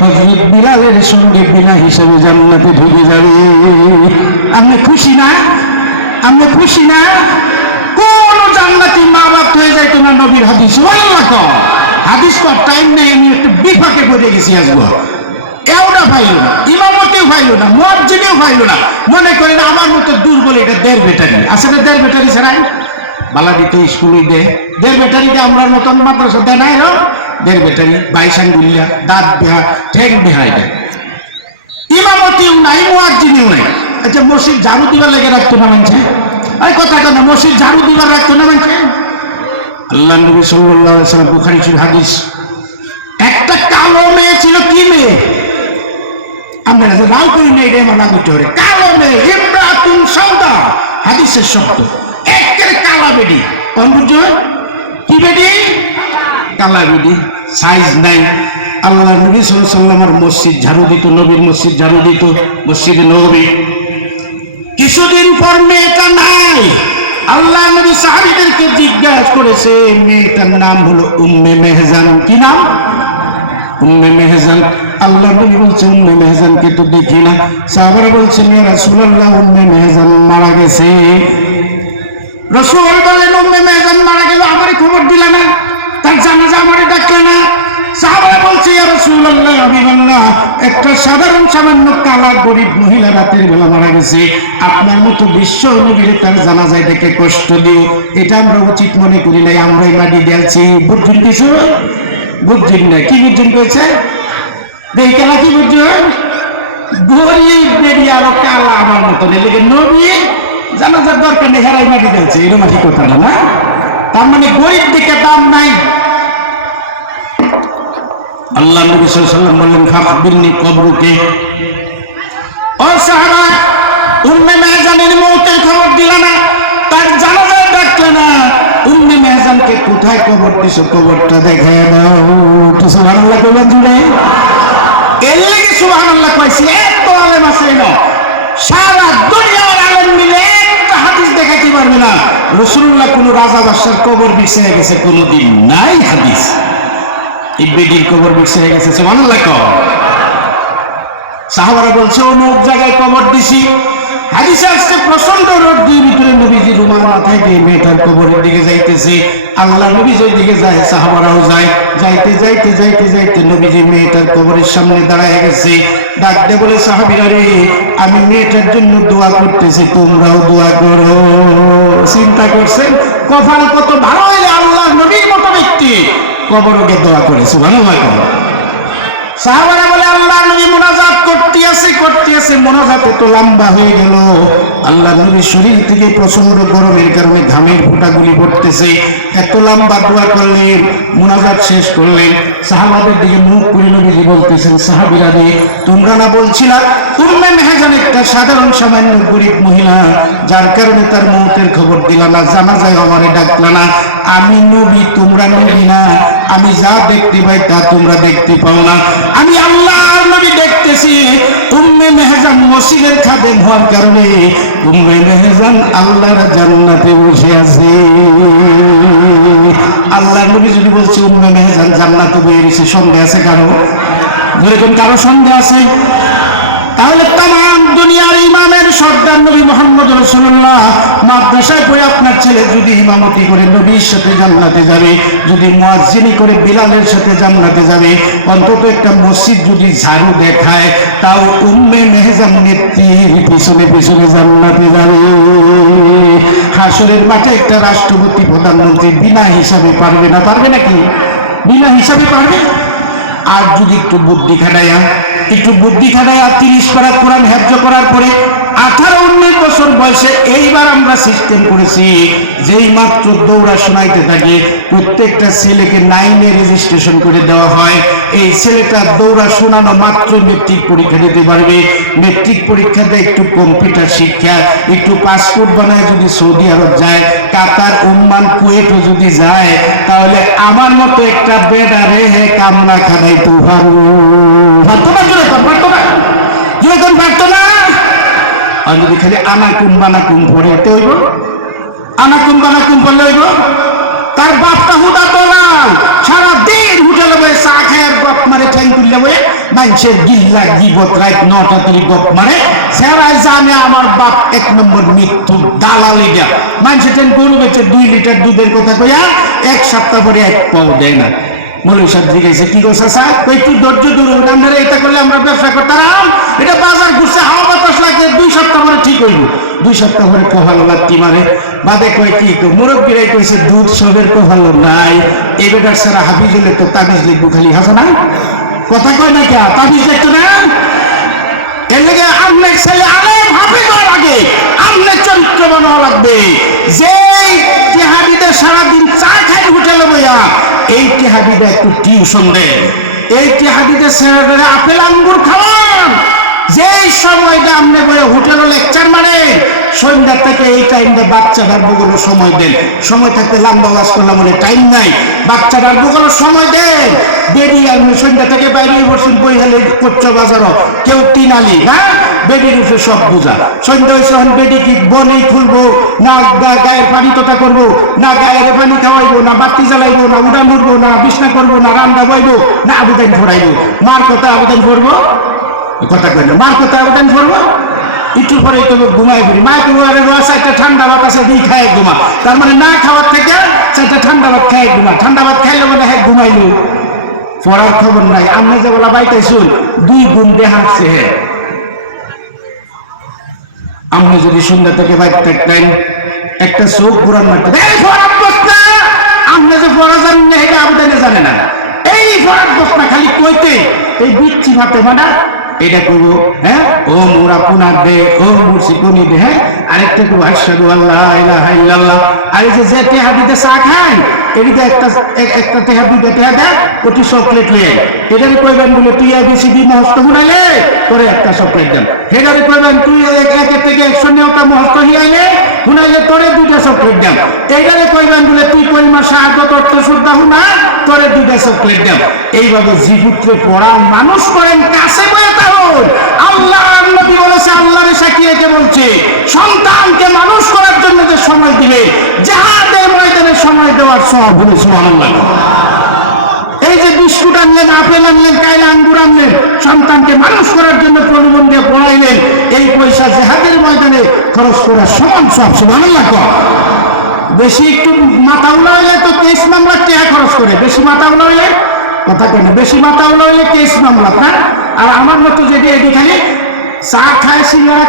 হযরত বিলালের সঙ্গে বিনা হিসাবে জান্নাতে ঢুকে যাবে। আপনি খুশি না? আপনি খুশি না? কোন জান্নাতি মা বাপ হয়ে যাইতো না নবীর হাদিস। সুবহানাল্লাহ। হাদিস কর টাইম নেই, আমি একটু বিপাকে পড়ে গেছি আসবো। এওটা পাইল না, ইমামতেও পাইল না, মুয়াজ্জিনেও পাইল না। মনে করেন আমার মতো দুর্বল এটা দেড় ব্যাটারি আছে না? দেড় ব্যাটারি ছাড়াই বালাদি তো স্কুলে দেয়। দেড় ব্যাটারিতে আমরা মতন মাদ্রাসা দেয় নাই। দেড় ব্যাটারি বাইশান গুলিয়া দাঁত বেহা ঠেক বেহাই দেয়। ইমামতিও নাই, মুয়াজ্জিনেও নাই। আচ্ছা মসজিদ ঝাড়ু দিবার লেগে রাখতো না মানছে? এই কথা কেন, মসজিদ ঝাড়ু দিবার রাখতো না মানছে? আল্লাহ নবী সাল্লাল্লাহু আলাইহি ওয়াসাল্লাম বুখারী শরীফ হাদিস, একটা কালো মেয়ে ছিল। কি মেয়ে? আমরা রাও করি না, এটা মানা করতে হবে। কালো মেয়ে, ইমরাতুন সাউদা, হাদিসের শব্দ। একের কালা বেডি। বুঝছো কি বেডি? কালা বেডি, সাইজ নাই। আল্লাহ নবী সাল্লাল্লাহু আলাইহি ওয়াসাল্লামের মসজিদ ঝাড়ু দিত, নবীর মসজিদ ঝাড়ু দিত, মসজিদে নববী। কিছুদিন পর মেয়েটা নাই। আল্লাহ নবী সাহাবীদেরকে জিজ্ঞাসা করেছে, মেয়েটার নাম হলো উম্মে মেহজান। কি নাম? উম্মে মেহজান। আল্লাহ নবী বলছে উম্মে মেহজানকে তো দেখি না। সাহাবারা বলছেন ইয়া রাসূলুল্লাহ, উম্মে মেহজান মারা গেছে। রাসূল বললেন উম্মে মেহজান মারা গেল, আমারে খবর দিলা না? তার জানাজা আমারে ডাকলে না? সাহাবারা বলছে ইয়া রাসূলুল্লাহ, হাবিবাল্লাহ, একটা সাধারণ সামান্য কালা গরিব মহিলা রাতের বেলা মারা গেছে। আপনার মতো বিশ্ব নবীর তার জানাজায় দেখে কষ্ট দিও, এটা আমরা উচিত মনে করি নাই। আমরাই মাটি দিয়েছি। বুঝছেন কিছু? বুঝছেন না? কি বুঝছেন পেয়েছে? দেখি কেলা কি বুঝছেন? গরিব বেরিয়ে আরো কালা আমার মতো লেগে নবী জানাজার দরকার নেই, হেরাই মাটি দিয়েছে। এরকম মাটি কথা না? তার মানে গরিব দিকে দাম নাই। আল্লাহ নবী সাল্লাল্লাহু আলাইহি ওয়াসাল্লাম বললেন ফাখবিরনি কবরুকে। ও সাহাবা, উম্মে মেহজানের মওতের খবর দিলা না, তার জানাজা ডাকলে না। উম্মে মেহজানকে কোথায় কবর দিছো, কবরটা দেখায় দাও। তো সুবহানাল্লাহ কইবেন জুড়ে। এর লাগি সুবহানাল্লাহ কইছি। এত আলেম আছে না, সারা দুনিয়ার আলেম মিলে একটা হাদিস দেখাতে পারবে না রাসূলুল্লাহ কোন রাজা বাদশার কবর বিছিয়ে গেছে। কোনদিন নাই হাদিস। ইবদির কবর বিছিয়ে গেছে। সুবহানাল্লাহ। সাহাবারা বলছে অমুক জায়গায় কবর দিছি। হাদিসে আসছে প্রচন্ড রোদ্রের ভিতরে নবীজি রুমাল মাথায় দিয়ে মেয়েটার কবরের দিকে যাইতেছে। আল্লাহ নবী যেই দিকে যায় সাহাবারাও যায়। যাইতে যাইতে যাইতে যাইতে নবীজি মেয়েটার কবরের সামনে দাঁড়ায় গেছে। ডাক দিয়ে বলে, সাহাবীরা রে, আমি মেয়েটার জন্য দোয়া করতেছি, তোমরাও দোয়া করো। চিন্তা করছেন কপাল কত ভালো হইলে আল্লাহ নবীর মতো ব্যক্তি কবরকে দোয়া করে। সুবহানাল্লাহ। সাহাবারা বলে আল্লাহ নবী মুনাজাত করতে আছে, মুনাজাত এত লম্বা হয়ে গেল। আল্লাহ নবীর শরীর থেকে প্রচন্ড গরমের কারণে ঘামের ফোঁটাগুলি পড়তেছে। এত লম্বা দোয়া করলেন, মুনাজাত শেষ করলেন। সাহাবাদের দিকে মুখ করে নবীজি বলতেছেন, সাহাবীরা রে, তোমরা না বলছিলা উম্মে মেহজান একটা সাধারণ সামান্য গরিব মহিলা, যার কারণে তার মওতের খবর দিলা না, জানাজায় আমারে ডাকলা না। আমি নবী, তোমরা নবী না। আমি যা দেখতে পাই তা তোমরা দেখতে পাও না। আমি আল্লাহর নবী দেখতেছি। উম্মে মেহজান মসজিদের খাদেম হওয়ার কারণে উম্মে মেহজান আল্লাহর জান্নাতে বসে আছে। আল্লাহর নবী যদি বলছে উম্মে মেহজান জান্নাতে বসে আছে, সন্দেহ আছে কারো? যেরকম কারো সন্দেহ আছে? তাহলে তাম দুনিয়ার ইমামের সর্দার নবী মুহাম্মদ রাসূলুল্লাহ মাদ্রাসায় পড়ে আপনার ছেলে যদি ইমামতি করে নবীর সাথে জান্নাতে যাবে, যদি মুয়াজ্জিনি করে বিলালের সাথে জান্নাতে যাবে, অন্তত একটা মসজিদ যদি ঝাড়ু দেখায়, তাও উম্মে মেহজান নেত্রীর পিছনে পিছনে জান্নাতে যাবে। হাসরের মাঠে একটা রাষ্ট্রপতি প্রধানমন্ত্রী বিনা হিসাবে পারবে না? পারবে নাকি? বিনা হিসাবে পারবে? আর যদি একটু বুদ্ধি খাটাইয়া 30 পারা কোরআন হেফজ করার পরে 18-19 বছর বয়সে এইবার আমরা সিস্টেম করেছি, যেই মাত্র দৌড়া শোনাইতে থাকে প্রত্যেকটা ছেলেকে 9-এ রেজিস্ট্রেশন করে দেওয়া হয়। এই ছেলেটা দৌড়া শোনানো মাত্র মেট্রিক পরীক্ষা দিতে পারবে। মেট্রিক পরীক্ষাতে একটু কম্পিউটার শিক্ষা, একটু পাসপোর্ট বানায় যদি সৌদি আরব যায়, কাতার, ওমান, কুয়েটও যদি যায়, তাহলে আমার মতো একটা বেডারে কামনা খানাই তো পারতো না। আর যদি খালি আনাকুম বানাকুম পড়ে হইব, আনাকুম বানাকুম পড়লে হইব, তার বাপটা হুদা দলাল, সারাদিন হোটেলে বসে চা খায় আর গপ মারে, ঠ্যাং তুললে বসে মানুষের গিল্লা গিবত রাত 9টা থেকে গপ মারে। সেরাই জানে আমার বাপ 1 নম্বর মৃত্যু দালালি গা। মানুষের ট্রেন গরু বেচে 2 লিটার দুধের কথা কইয়া 1 সপ্তাহ পরে 1 পাও দেয় না। মৌলভী সাহেব জিজ্ঞাসা, কি করছে স্যার? একটু ধৈর্য ধরুন, আমরা এটা করলে আমরা ব্যবসা করতাম, এটা বাজার ঘুরছে, হাওয়া বাতাস লাগবে, 2 সপ্তাহ পরে ঠিক হইব। 2 সপ্তাহ পরে কভালো লাগতি মারে বাদে কয় কি মুরব্বীরাই কইছে দুধ সবের কভালো নাই। এই বেটার সারা হাফিজ হলে তো তাবিজ লিখবো খালি, হাসা না কথা কয় না, কে তাবিজ লিখতো না? এর লেগে আমনের ছেলে আলেম হাফিজ হওয়ার আগে আমনের চরিত্র বানানো লাগবে। যেই টেহাবিদের সারাদিন চা খাই হোটেলে বইয়া, এই টেহাবিদে একটু টিউশন দেয়, এই টেহাবিদের ছেলেদের আপেল আঙ্গুর খাওয়ান। যেই সময়টা আপনি বইয়া হোটেলে লেকচার মারে, সন্ধ্যা থেকে এই টাইমটা বাচ্চাটার বগুলো সময় দেন। সময় থাকতে লম্বা ওয়াজ করলাম বলে টাইম নাই, বাচ্চাটার বগুলো সময় দেন। বেডি আপনি সন্ধ্যা থেকে বাইরে বসুন, বই হেলে কোচ্চ বাজারও কেউ টিনালি, হ্যাঁ বেডির উপরে সব বোঝা। সন্ধ্যা হয়েছে এখন বেডি কি বনেই খুলবো না, গায়ের পানি তোতা করবো না, গায়ের পানি খাওয়াইবো না, বাতি জ্বালাইবো না, উড়ান উঠবো না, বিছনা করবো না, রান্না বইবো না, আবেদন ফোড়াইবো। মার কথা আবেদন করবো, কথা কই না, মার কথা আবেদন করবো। একটু পরে তো ঘুমাই পড়ি, মা তোমার রোয়াশা একটা ঠান্ডা ভাত আছে দিয়ে খায় ঘুমা। তার মানে না খাওয়ার থেকে সেটা ঠান্ডা ভাত খায় ঘুমা। ঠান্ডা ভাত খাইলে মানে হ্যাঁ ঘুমাইলো, পড়ার খবর নাই। আমি যে বলা বাইতে শুন 2 গুণ দেখাচ্ছে। হ্যাঁ আপনি যদি সন্ধ্যা থেকে বাইরে থাকতেন, একটা চোখ ঘুরান মারতেন, এই ফরাত বস্তা আপনি যে পড়া জানেন না, এটা আবেদনে জানে না। এই ফরাত বস্তা খালি কইতে এই বিচ্ছি ভাতে মানে এটা করবো, হ্যাঁ ও মোরা পুনার দে, ও মুর্শি কোনি দে, হ্যাঁ আরেকটা করবো আশহাদু আল্লা ইলাহা ইল্লাল্লাহ। আর এই যে টেহাবিতে চা খায়, এদিকে একটা টেহাবিতে টেহা দেয়, ওটি চকলেট লিয়ে এটারে কইবেন বলে তুই ABCD মহস্ত শুনাইলে তোরে একটা চকলেট দেন। হেটারে কইবেন তুই 1 থেকে 100 নেওটা মহস্ত হিয়াইলে শুনাইলে তোরে 2টা চকলেট দেন। এইটারে কইবেন বলে তুই পরিমাণ সাহায্য তত্ত্ব শুদ্ধা শুনা, তোরে 2টা চকলেট দেন। এইভাবে জীবুত্রে পড়া মানুষ করেন কাছে বয়ে তাহলে আল্লাহ নবী বলেছে, আল্লাহর সাক্ষী রেখে বলছে, সন্তানকে মানুষ করার জন্য যে সময় দিবে, জিহাদের ময়দানে সময় দেওয়ার সওয়াব হলো। সুবহানাল্লাহ। এই যে বিস্কুট আনলেন, আপেল আনলেন, কাইলা আঙ্গুর আনলেন, সন্তানকে মানুষ করার জন্য প্রলোভন দিয়ে পড়াইলেন, এই পয়সা জিহাদের ময়দানে খরচ করার সমান সওয়াব। সুবহানাল্লাহ। বেশি একটু মাথাউলা হইলে তো কেস মামলা টাকা খরচ করে, বেশি মাথাউলা হইলে কথা কেন, বেশি মাথাউলা হইলে কেস মামলা না। আর আমার মতো যদি এটি খালি চা খায়, সিঙ্গারা